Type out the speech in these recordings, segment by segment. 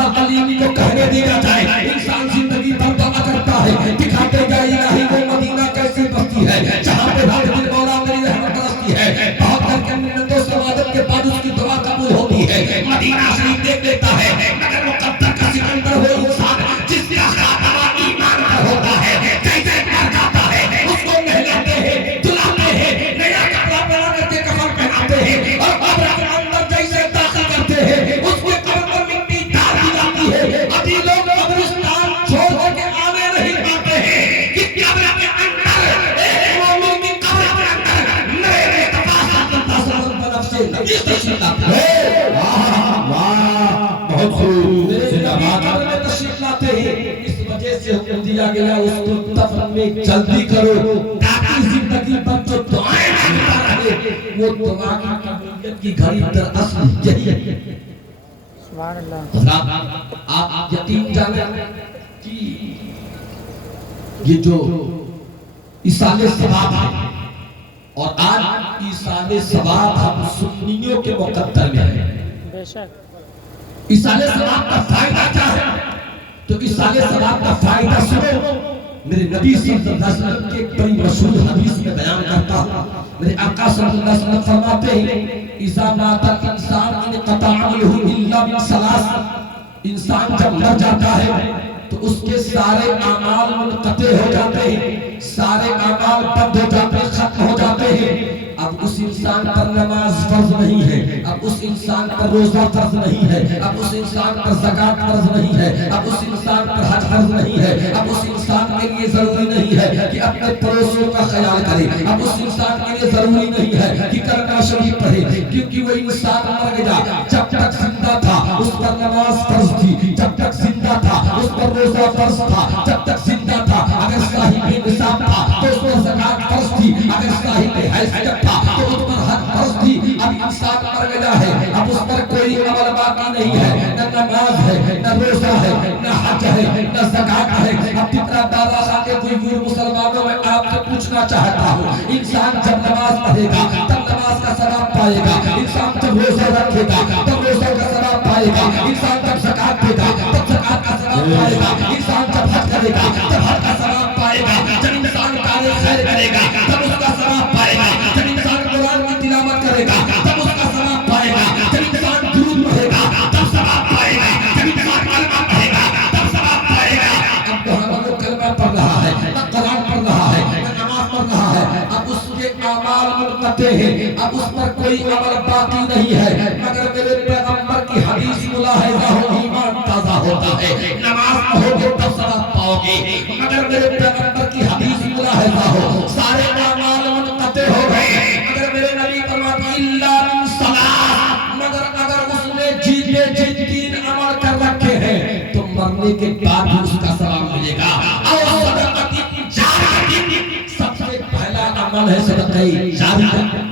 لہذا علی کو کہنے دیا جائے انسان زندگی پر دعا کرتا ہے دکھاتے گئے الہی وہ مدینہ کیسی بستی ہے جہاں پہ بھاگ دل مولا میری رحمت برستی ہے بہت کر کے منتوں سے عبادت کے بعد اس کی دعا قبول ہوتی ہے مدینہ شریف دیکھ لیتا ہے مگر مقدر کا سکندر وہ انسان جس کا خاتمہ ایمان پر ہوتا ہے کیسے مر جاتا ہے اس کو نہلاتے ہیں دلاتے ہیں نیا کپڑا پہنا کر کے کفن پہناتے ہیں اور قبر کے اندر جیسے داخل کرتے ہیں اس کے قبر پر مٹی ڈال دی جاتی ہے ابھی لوگ قبرستان چھوڑ کے آنے نہیں پاتے ہیں کہ قبر کے اندر ایک مومن کی قبر کے اندر نئے تفاصل اس تشریف لاتے ہیں بہت خوب قبر میں تشریف لاتے ہیں اس وجہ سے حکم دیا گیا اس کو دفن میں جلدی کرو تاکہ زندگی پر جو دعائیں مانگتا رہے وہ دعا کی قبولیت کی گھڑی در اصل یہی ہے سبحان اللہ حضرات آپ یقین جانیں کہ یہ جو ایصال ثواب ہے اور آج ایصال ثواب ہم سنیوں کے مقدر میں ہے بے شک ایصال ثواب کا فائدہ کیا ہے تو ایصال ثواب کا فائدہ سنو میرے نبی صلی اللہ علیہ وسلم کے ایک بڑی مشہور حدیث میں بیان کرتا ہوں میرے آقا صلی اللہ علیہ وسلم فرماتے ہیں اذا مات الانسان انقطع عمله الا من ثلاث انسان جب مر جاتا ہے تو اس کے سارے اعمال منقطع ہو جاتے ہیں سارے اعمال بند ہو جاتے ہیں ختم ہو جاتے ہیں اب اس انسان پر نماز فرض نہیں ہے اب اس انسان پر روزہ فرض نہیں ہے اب اس انسان پر زکوٰۃ فرض نہیں ہے اب اس انسان پر حج فرض نہیں ہے اب اس انسان کے لیے ضروری نہیں ہے کہ اپنے پڑوسیوں کا خیال کرے اب اس انسان کے لیے ضروری نہیں ہے کہ کلمہ شریف پڑھے کیونکہ وہ انسان مر گیا جب تک زندہ تھا اس پر نماز فرض تھی جب تک زندہ تھا اس پر روزہ فرض تھا جب تک زندہ تھا اگر صاحب نصاب تھا تو اس پر زکوٰۃ فرض تھی اگر صاحب حیثیت تھا تو اس پر حج فرض تھی اب انسان مر گیا ہے اب اس پر کوئی عمل باقی نہیں ہے نہ نماز ہے نہ روزہ ہے نہ حج ہے نہ زکوٰۃ ہے اب جتنا دادا خان کے کوئی مسلمانوں میں آپ سے پوچھنا چاہتا ہوں انسان جب نماز پڑھے گا تب نماز کا ثواب پائے گا انسان جب روزہ رکھے گا تب روزہ کا ثواب پائے گا انسان جب زکوٰۃ دے گا تب زکوٰۃ کا ثواب پائے گا انسان جب حج کرے گا تب حج کا ثواب پائے گا جب انسان کار خیر کرے گا تب اس کا ثواب پائے گا جب انسان قرآن کی تلاوت کرے گا تب اس کا ثواب پائے گا جب انسان درود پڑھے گا تب ثواب پائے گا جب انسان کلمہ پڑھے گا تب ثواب پائے گا اب تو ہم لوگ کلمہ پڑھ رہا ہے نہ قرآن پڑھ رہا ہے نہ نماز پڑھ رہا ہے اب اس کے اعمال منقطع ہیں اب اس پر کوئی عمل باقی نہیں ہے مگر میرے پیغمبر کی حدیث ملاحظہ ہو ایمان تازہ ہوتا ہے نماز پڑھو گے تب ثواب پاؤ گے مگر میرے پیغمبر کی حدیث ملاحظہ ہو سارے اعمال منقطع ہو گئے مگر میرے نبی فرماتے ہیں الا من صلاۃ مگر اگر اس نے جیتے جی تین عمل کر رکھے ہیں تو مرنے کے بعد بھی اس کا ثواب ملے گا اور صدقۃ جاریہ سب سے پہلا عمل ہے صدقہ جاریہ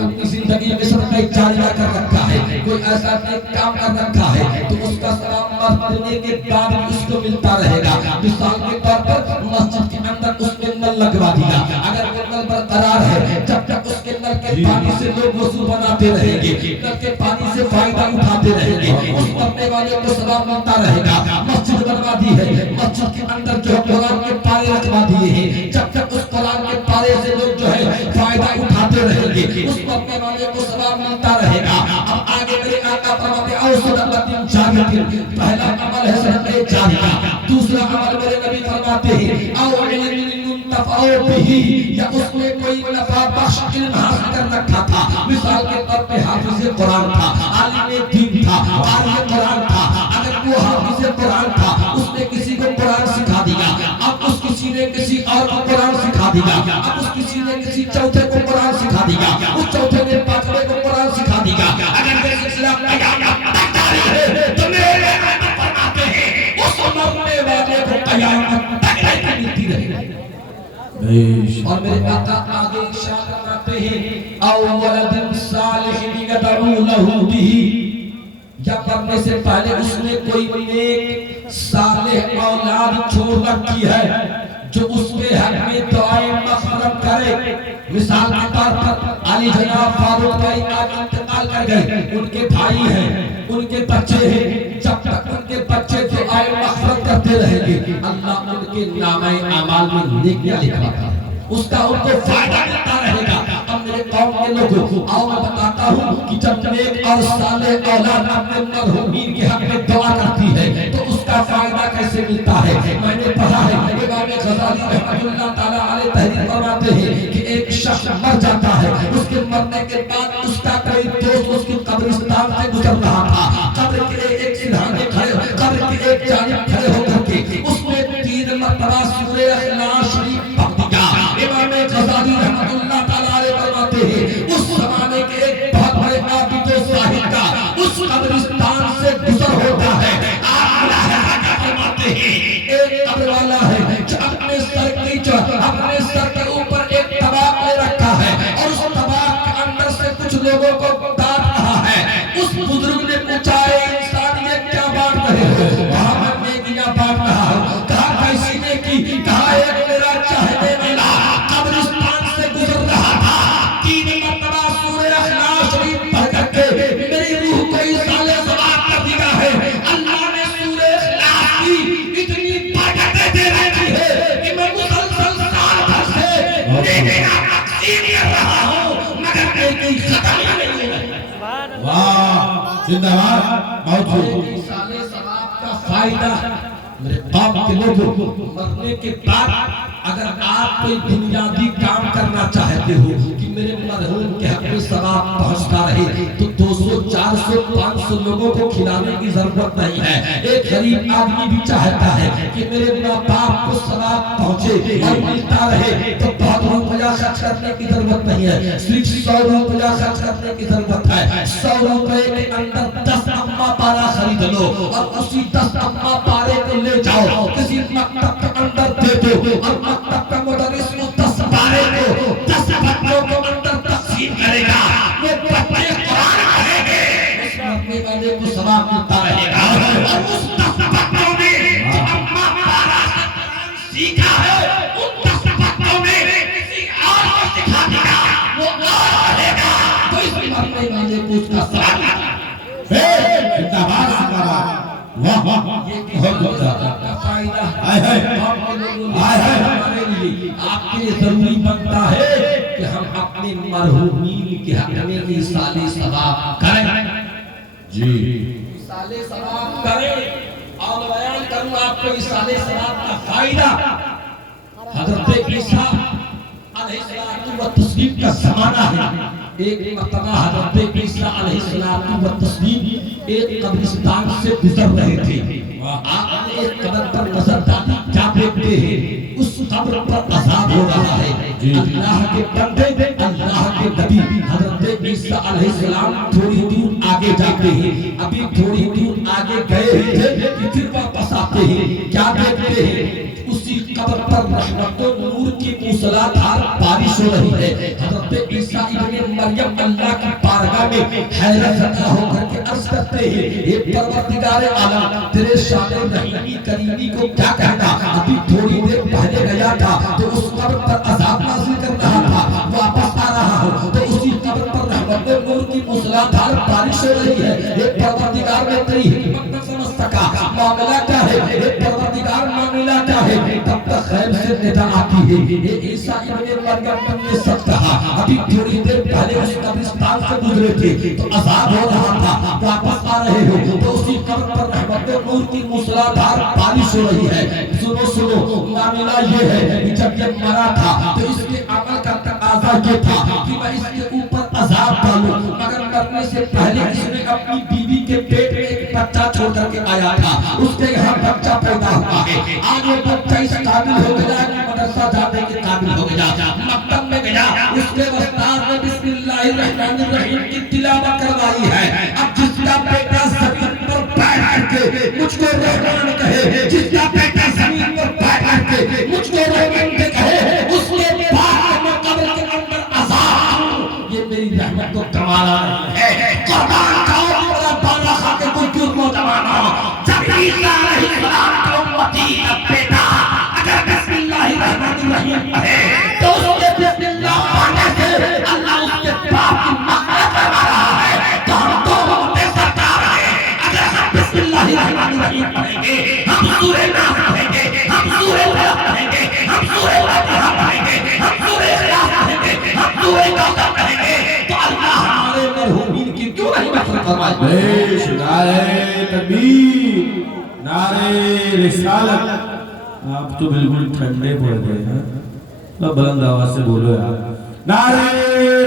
اپنی زندگی میں صدقہ جاریہ کر رکھا ہے کوئی ایسا نیک کام کر رکھا ہے تو اس کا ثواب مرنے کے بعد بھی اس کو ملتا رہے گا مثال کے طور پر مسجد کے اندر اس میں نل لگوا دیا اگر وہ نل برقرار ہے جب تک اس کے نل کے پانی سے لوگ وضو بناتے رہیں گے نل کے پانی سے فائدہ اٹھاتے رہیں گے اس مرنے والے کو ثواب ملتا رہے گا مسجد بنوا دی ہے مسجد کے اندر جو قرآن کے پارے رکھوا دیے ہیں جب تک اس قرآن کے پارے سے لوگ جو ہے فائدہ اٹھاتے رہیں گے اس مرنے والے کو ثواب ملتا رہے گا اب آگے میرے آقا فرماتے ہیں او صدقۃ جاریہ پہلا عمل ہے صدقہ جاریہ دوسرا عمل میرے نبی فرماتے ہیں او علم منتفع به یا اس میں کوئی نفع بخش علم حاصل کر رکھا تھا مثال کے طور پہ حافظ قرآن تھا عالم دین تھا قاری قرآن تھا اگر وہ حافظ قرآن تھا اس نے کسی کو قرآن سکھا دیا اب اس کسی نے کسی اور کو قرآن سکھا دیا اب اس کسی نے کسی چوتھے کو قرآن سکھا دیا اس چوتھے نے پانچویں کو قرآن سکھا دیا اگر یہ سلسلہ قیامت تک جاری ہے تو میرے نبی فرماتے ہیں اس مرنے والے کو قیامت تک ملتی رہے اور میرے آقا آگے ارشاد فرماتے ہیں او ولد صالح یدعو له به یا مرنے سے پہلے اس نے کوئی نیک صالح اولاد چھوڑ رکھی ہے جو اس کے حق میں دعائیں مغفرت کرے مثال کے طور پر علی جناب فاروق کا انتقال کر گئے، ان کے بھائی ہیں، ان کے بچے ہیں، جب تک ان کے بچے دعائے مغفرت کرتے رہیں گے اللہ ان کے نامہ اعمال میں نیکیاں لکھواتا ہے، اس کا ان کو فائدہ ملتا رہے گا۔ اب میرے قوم کے لوگوں آؤ میں بتاتا ہوں کہ جب نیک اور صالح اولاد اپنے مرحومین کے حق میں دعا کرتی ہے تو اس کا فائدہ کیسے ملتا ہے؟ میں نے پڑھا ہے امام غزالی رحمۃ اللہ تعالیٰ علیہ تحریر فرماتے ہیں کہ ایک شخص مر جاتا ہے، اس کے مرنے کے بعد اس کا کوئی دوست اس کی قبرستان سے گزر رہا تھا، قبر کے ایک سرحانے کھڑے، قبر کے ایک جانب کھڑے ہو کر کے اس نے 3 مرتبہ سورہ اخلاص شریف پڑھ دیا۔ امام غزالی رحمۃ اللہ تعالیٰ علیہ فرماتے ہیں اس زمانے کے ایک بہت بڑے عابد و زاہد کا اس قبرستان سے گزر ہوتا ہے۔ آپ فرماتے ہیں ایک قبر والا ہے جو اپنے سر کے اوپر ایک طباق لے رکھا ہے اور اس طباق کے اندر سے کچھ لوگوں کو ڈانٹ رہا ہے۔ اس بزرگ نے پوچھا ہے انسان یہ کیا بات رہے ہو؟ وہاں میں نیکیاں بانٹ رہا ہوں۔ کہا کیسی نیکی؟ کہا ایک میرا چاہنے والا قبرستان سے گزر رہا تھا، 3 مرتبہ سورہ اخلاص شریف پڑھ کر کے میری روح کو ایصال ثواب کر دیا ہے۔ اللہ نے سورہ اخلاص کی اتنی برکتیں دے رکھی ہے کہ میں مسلسل سال بھر سے نیکیاں تقسیم کر رہا ہوں مگر نیکی ختم نہیں ہو رہی۔ واہ زندہ باد، بہت خوب۔ ایصال ثواب کا فائدہ میرے باپ کے لوگوں مرنے کے بعد اگر آپ کوئی بنیادی کام کرنا چاہتے ہو کہ میرے مرحوم کے حق میں ثواب پہنچتا رہے تو 200 400 500 لوگوں کو کھلانے کی ضرورت نہیں ہے۔ ایک غریب آدمی بھی چاہتا ہے کہ میرے ماں باپ کو ثواب پہنچے اور ملتا رہے تو بہت روپیہ خرچ کرنے کی ضرورت نہیں ہے، صرف 100 روپیہ خرچ کرنے کی ضرورت ہے۔ 100 روپے کے اندر 10 اما پارا خرید لو اور اسی 10 اما پارے کو لے جاؤ کسی مکتب کے اندر دے دو اور مکتب کا مدرس وہ 10 پارے کو 10 بچوں کو اندر تقسیم کرے گا، وہ بچے قرآن پڑھیں گے، اس مرنے والے کو ثواب ملتا رہے گا۔ اور اس 10 بچوں نے جو اما پارا سے قرآن سیکھا ہے ان 10 بچوں نے کسی اور کو سکھا دیا وہ اور پڑھے گا تو اس مرنے والے کو اس کا ثواب ملتا ہے۔ زندہ باد، زندہ باد، واہ واہ، یہ بہت زیادہ فائدہ آئے ہے، ہمارے لیے آپ کے لیے ضروری بنتا ہے کہ ہم اپنے مرحومین کے حق میں ایصال ثواب کریں۔ جی ایصال ثواب کریں اور بیان کروں آپ کو ایصال ثواب کا فائدہ۔ حضرت عیسیٰ علیہ السلام و تسلیم کا زمانہ ہے۔ ایک مرتبہ حضرت عیسیٰ علیہ السلام و تسلیم ایک قبرستان سے گزر رہے تھے۔ آپ نے ایک قبر پر نظر ڈالی، کیا دیکھتے ہیں؟ اس قبر پر عذاب ہو رہا ہے۔ اللہ کے بندے، اللہ کے نبی حضرت عیسیٰ علیہ السلام تھوڑی دور آگے جاتے ہیں، ابھی تھوڑی دور آگے گئے تھے کہ پھر واپس آتے ہیں، کیا دیکھتے ہیں؟ اسی قبر پر رحمت و نور کی موسلادھار بارش ہو رہی ہے۔ حضرت عیسیٰ ابن مریم اللہ کی بارگاہ میں حیرت زدہ ہو کر کے عرض کرتے ہیں اے پروردگار عالم، تیرے شان رحیمی کریمی کو کیا کہنا؟ ابھی تھوڑی دیر پہلے گیا تھا تو اس قبر پر عذاب نازل کر رہا تھا، واپس آ رہا ہوں تو اسی قبر پر رحمت و نور کی موسلادھار بارش ہو رہی ہے۔ اے پروردگار میں تیری حکمت نہ سمجھ سکا، معاملہ کیا ہے؟ اے پروردگار معاملہ کیا ہے؟ تب تک غیب سے ندا آتی ہے اے عیسیٰ ابن مریم، تم نے سچ کہا، ابھی تھوڑی دیر پہلے اس قبرستان سے گزرے تھے تو عذاب ہو رہا تھا، واپس آ رہے ہو تو اسی قبر پر رحمت و نور کی موسلادھار بارش ہو رہی ہے۔ سنو سنو، معاملہ یہ ہے کہ جب یہ مرا تھا تو اس کے عمل کا تقاضا یہ تھا کہ میں اس کے اوپر عذاب ڈالوں، مگر مرنے سے پہلے اس نے اپنی بیوی کے پیٹ میں ایک بچہ چھوڑ کر کے آیا تھا، اس کے یہاں بچہ پیدا ہوا ہے۔ آج وہ بچہ اس قابل ہو گیا کہ مدرسہ جانے کے قابل ہو گیا، مکتب میں گیا، اس کے استاد نے بسم اللہ الرحمن الرحیم کی تلاوت کروائی ہے۔ اب جس کا بیٹا زمین پر بیٹھ کر کے مجھ کو رحمان کہے، جس کا بیٹا زمین پر بیٹھ کر کے مجھ کو رحمان کہے، اس کے بعد میں قبر کے اندر عذاب ہوں، یہ میری رحمت کو کمال ہے۔ قربان جاؤ میرا بالا خا کے کوئی کیوں نوجوانوں، جب عیسیٰ علیہ السلام کا امتی کا بیٹا اگر بسم اللہ الرحمن الرحیم کہے تو اس کے بسم اللہ پڑھنے سے اللہ اس کے باپ کی مغفرت فرما رہا ہے۔ بسم اللہ الرحمن الرحیم پڑھیں گے، ہم سورہ ناس پڑھیں گے، ہم سورہ فلق پڑھیں گے، ہم سورہ فاتحہ پڑھیں گے، ہم سورہ اخلاص پڑھیں گے، ہم سورہ کوثر پڑھیں گے، تو اللہ ہمارے مرحومین کی کیوں نہیں مغفرت فرمائے؟ بیش نعرہ تکبیر، نعرہ رسالت. آپ تو بالکل ٹھنڈے پڑ گئے ہیں. بلند آواز سے بولو یار. نعرہ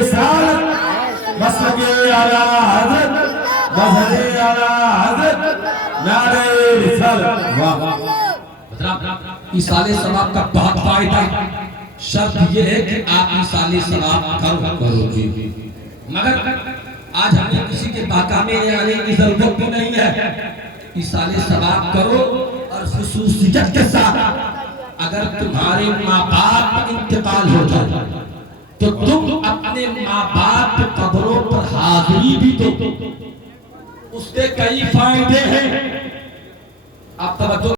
رسالت، مسلک اعلیٰ حضرت، مذہب اعلیٰ حضرت، نعرہ رسالت. واہ ایصال ثواب کا بہت فائدہ ہے. شرط یہ ہے کہ آپ ایصال ثواب کرو جی. مگر آج ہمیں کسی کے مقام میں آنے کی ضرورت بھی نہیں ہے. ایصال ثواب کرو اور خصوصیت کے ساتھ اگر تمہارے ماں باپ انتقال ہو جائے تو تم اپنے ماں باپ قبروں پر حاضری بھی دو. اس کے کئی فائدے ہیں. آپ توجہ